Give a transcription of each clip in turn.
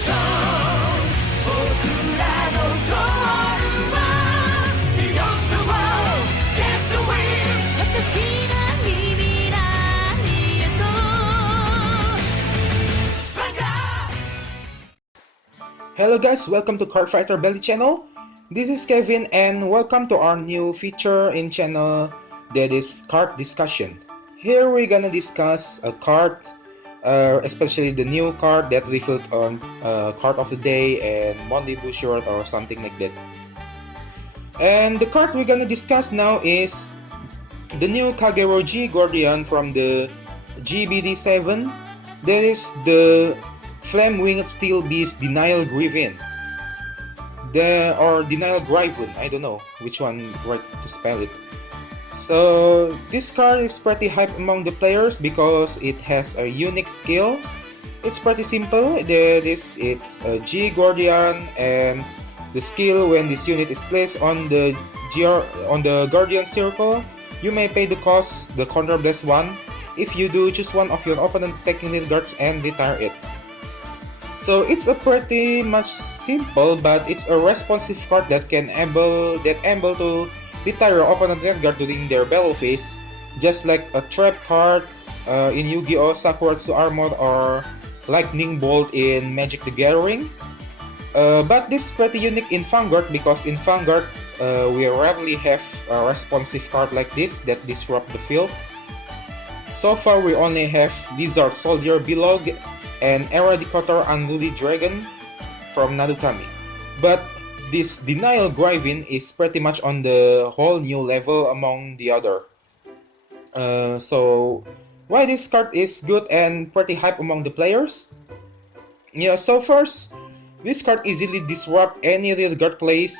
Hello guys, welcome to Cardfight Belly channel. This is Kevin and welcome to our new feature in channel that is card discussion. Here we're gonna discuss a card, especially the new card that refilled on card of the day and Monday Blue Shirt or something like that. And the card we're gonna discuss now is the new Kagero G-Guardian from the GBD7. That is the Flame-Winged Steel Beast Denial Griffin. Or Denial Griffin, I don't know which one right to spell it. So this card is pretty hype among the players because it has a unique skill. It's pretty simple. It's a G-Guardian, and the skill when this unit is placed on the Guardian Circle, you may pay the cost, the counter bless 1. If you do, choose one of your opponent attacking little guards and retire it. So it's a pretty much simple, but it's a responsive card that able to retire your opponent guard during their battle phase, just like a trap card in Yu-Gi-Oh! Sakuratsu Armor or Lightning Bolt in Magic the Gathering. But this is pretty unique in Vanguard because in Vanguard we rarely have a responsive card like this that disrupt the field. So far we only have Lizard Soldier Bilog and Eradicator Unruly Dragon from Nadukami. But this Denial Griffin is pretty much on the whole new level among the other. So why this card is good and pretty hype among the players? Yeah, so first, this card easily disrupt any real guard plays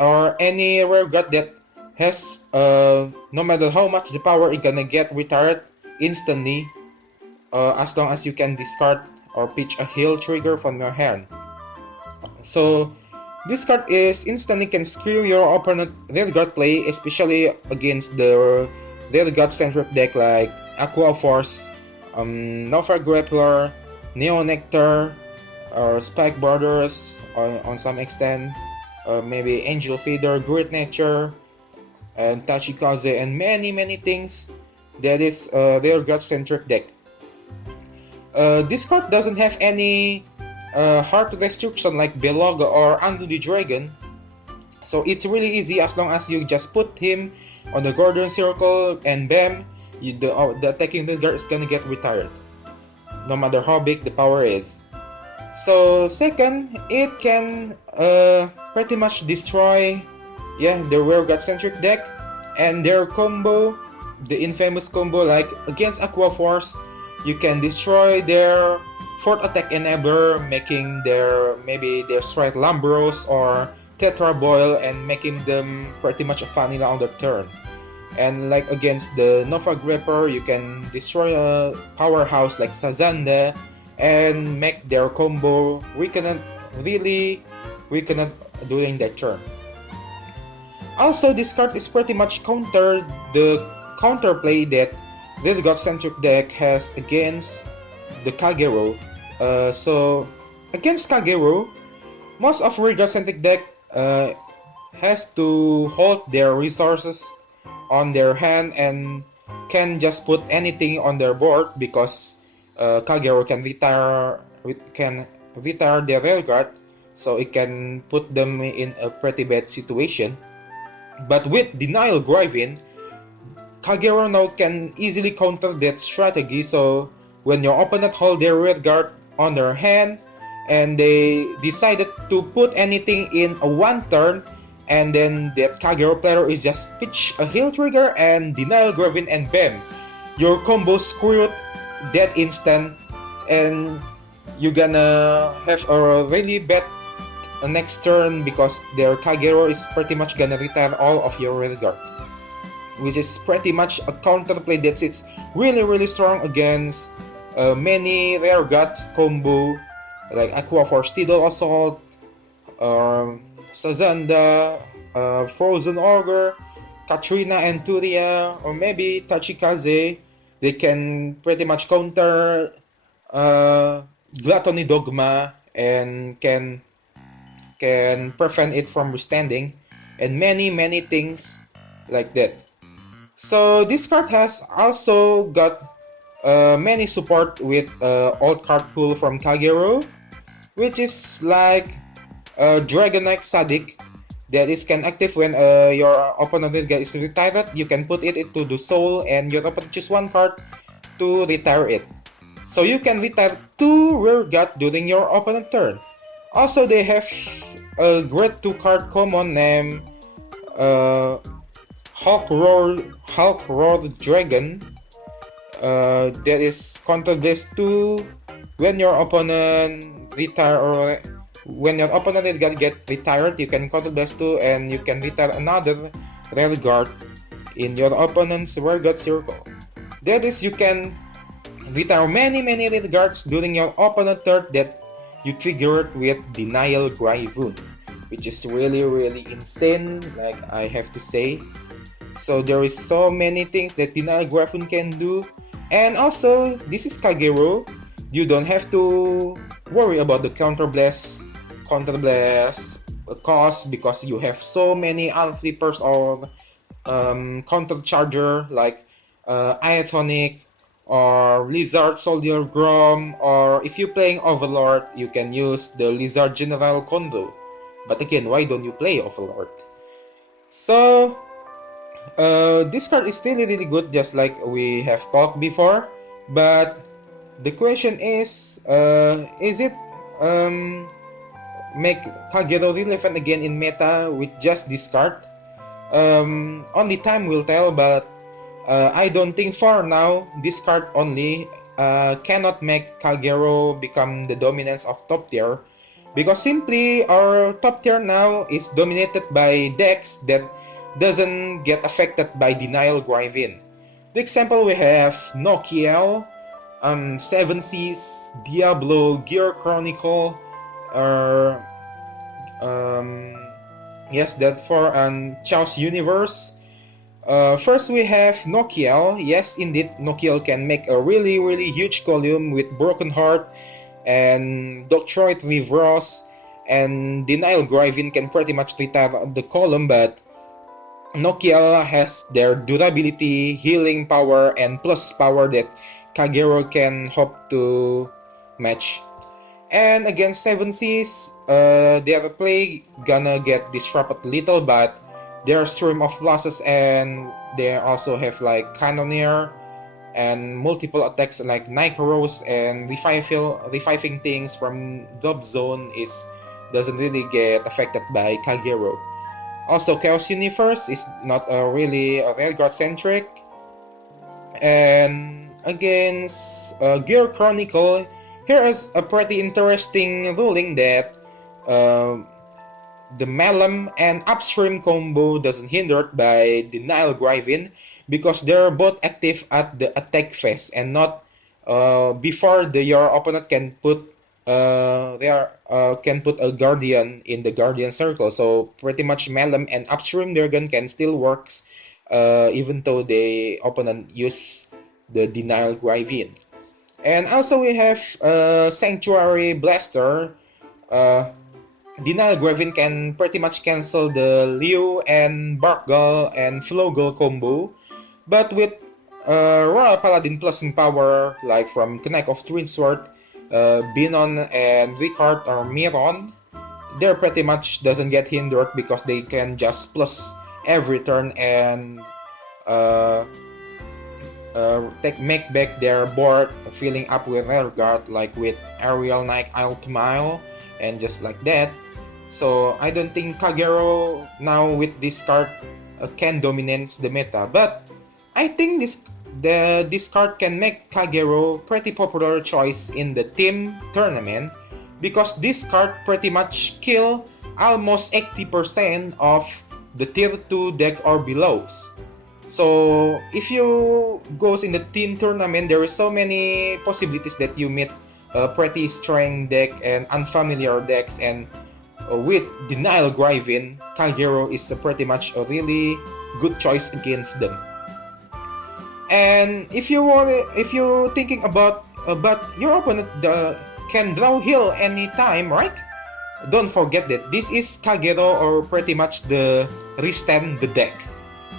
or any rare guard that has no matter how much the power it gonna get retired instantly. As long as you can discard or pitch a heal trigger from your hand. So this card is instantly can screw your opponent Railguard play, especially against the Railguard centric deck like Aqua Force, Nova Grappler, Neo Nectar, or Spike Brothers on some extent, maybe Angel Feeder, Great Nature, and Tachikaze, and many things that is Railguard centric deck. This card doesn't have any hard restriction like Beloga or Unruly Dragon, so it's really easy as long as you just put him on the Guardian Circle and bam, the attacking the guard is gonna get retired, no matter how big the power is. So second, it can pretty much destroy the Rearguard centric deck and their combo, the infamous combo like against Aqua Force. You can destroy their 4th attack enabler, making their strike Lambros or Tetra Boil and making them pretty much a vanilla on the turn. And like against the Nova Gripper, you can destroy a powerhouse like Sazanda and make their combo really weakened during that turn. Also, this card is pretty much counter the counterplay that Railguard centric deck has against the Kagero. So against Kagero, most of Railguard centric deck has to hold their resources on their hand and can just put anything on their board because Kagero can retire their Railguard, so it can put them in a pretty bad situation. But with Denial Griffin, Kagero now can easily counter that strategy. So when your opponent hold their Railguard on their hand and they decided to put anything in a one turn, and then that Kagero player is just pitch a heal trigger and Denial Griffin and bam, your combo screwed that instant, and you're gonna have a really bad next turn because their Kagero is pretty much gonna retire all of your Railguard, which is pretty much a counterplay that's really strong against many rare guts combo like Aqua Force Tidal Assault, Sazanda, Frozen Ogre, Katrina and Turia, or maybe Tachikaze. They can pretty much counter Gluttony Dogma and can prevent it from withstanding, and many things like that. So this card has also got many support with old card pool from Kagero, which is like Dragonite Sadik that is can active when your opponent is retired. You can put it into the soul and your opponent choose one card to retire it. So you can retire 2 Rear Guard during your opponent turn. Also, they have a great 2 card common named Hulk Roar Dragon that is counter this 2 when your opponent retire, or when your opponent get retired, you can counter this 2 and you can retire another Rear Guard in your opponent's Rear Guard circle. That is, you can retire many Rear Guards during your opponent turn that you triggered with Denial Griffin, which is really insane, like I have to say. So there is so many things that Denial Griffin can do. And also, this is Kagero. You don't have to worry about the counter blast cost, because you have so many unflippers or counter charger like Iotonic or Lizard Soldier Grom, or if you're playing Overlord, you can use the Lizard General Kondo. But again, why don't you play Overlord? So this card is still really good, just like we have talked before. But the question is it make Kagero relevant again in meta with just this card? Only time will tell, but I don't think for now this card only cannot make Kagero become the dominance of top tier, because simply our top tier now is dominated by decks that doesn't get affected by Denial Griffin. The example we have Nokiel, 7 Seas, Diablo, Gear Chronicle, or yes, that for Chaos Universe. First we have Nokiel. Yes, indeed, Nokiel can make a really huge column with Broken Heart and Doctroid Reverse, and Denial Griffin can pretty much retire the column, but Nokiel has their durability, healing power, and plus power that Kagero can hope to match. And against 7 Seas, their play gonna get disrupted a little, but their stream of losses, and they also have like Cannoneer and multiple attacks like Nikaros, and reviving things from Dub Zone doesn't really get affected by Kagero. Also, Chaos Universe is not really a Vanguard centric, and against Gear Chronicle, here is a pretty interesting ruling that the Malum and Upstream combo doesn't hindered by Denial Griffin, because they're both active at the attack phase and not before your opponent can put a Guardian in the Guardian circle. So pretty much Malum and Upstream Dragon can still works even though the opponent use the Denial Griffin. And also we have Sanctuary Blaster. Denial Griffin can pretty much cancel the Liu and Barkgull and Flowgull combo, but with Royal Paladin plusing power like from Connect of Twin Sword, Binon and Ricard or Miron, they pretty much doesn't get hindered because they can just plus every turn and make back their board, filling up with Rear Guard like with Aerial Knight Altmile and just like that. So I don't think Kagero now with this card can dominate the meta, but I think this card can make Kagero pretty popular choice in the team tournament, because this card pretty much kill almost 80% of the tier 2 deck or below. So if you goes in the team tournament, there is so many possibilities that you meet pretty strong deck and unfamiliar decks, and with Denial Griffin, Kagero is pretty much a really good choice against them. And if you're thinking about your opponent can draw heal anytime, right? Don't forget that this is Kagero, or pretty much the restand the deck.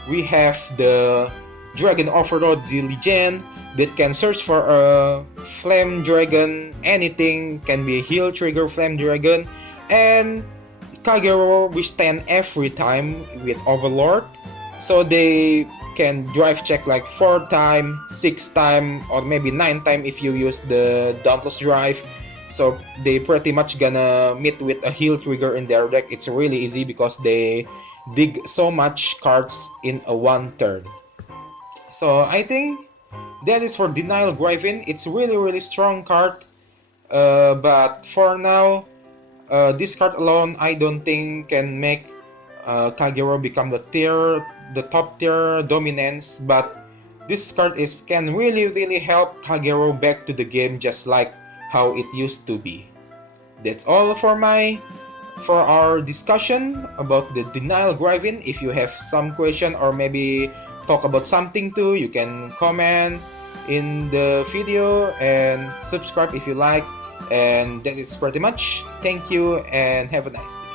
We have the Dragon Overlord, the legend, that can search for a Flame Dragon, anything, can be a heal trigger Flame Dragon, and Kagero withstand every time with Overlord, so they can drive check like 4 time, 6 time, or maybe 9 time if you use the Dauntless Drive. So they pretty much gonna meet with a heal trigger in their deck. It's really easy because they dig so much cards in a one turn. So I think that is for Denial Griffin. It's really strong card, but for now, this card alone I don't think can make Kagero become the top tier dominance. But this card can really help Kagero back to the game, just like how it used to be. That's all for our discussion about the Denial Griffin. If you have some question or maybe talk about something too, you can comment in the video and subscribe if you like. And that is pretty much. Thank you and have a nice day.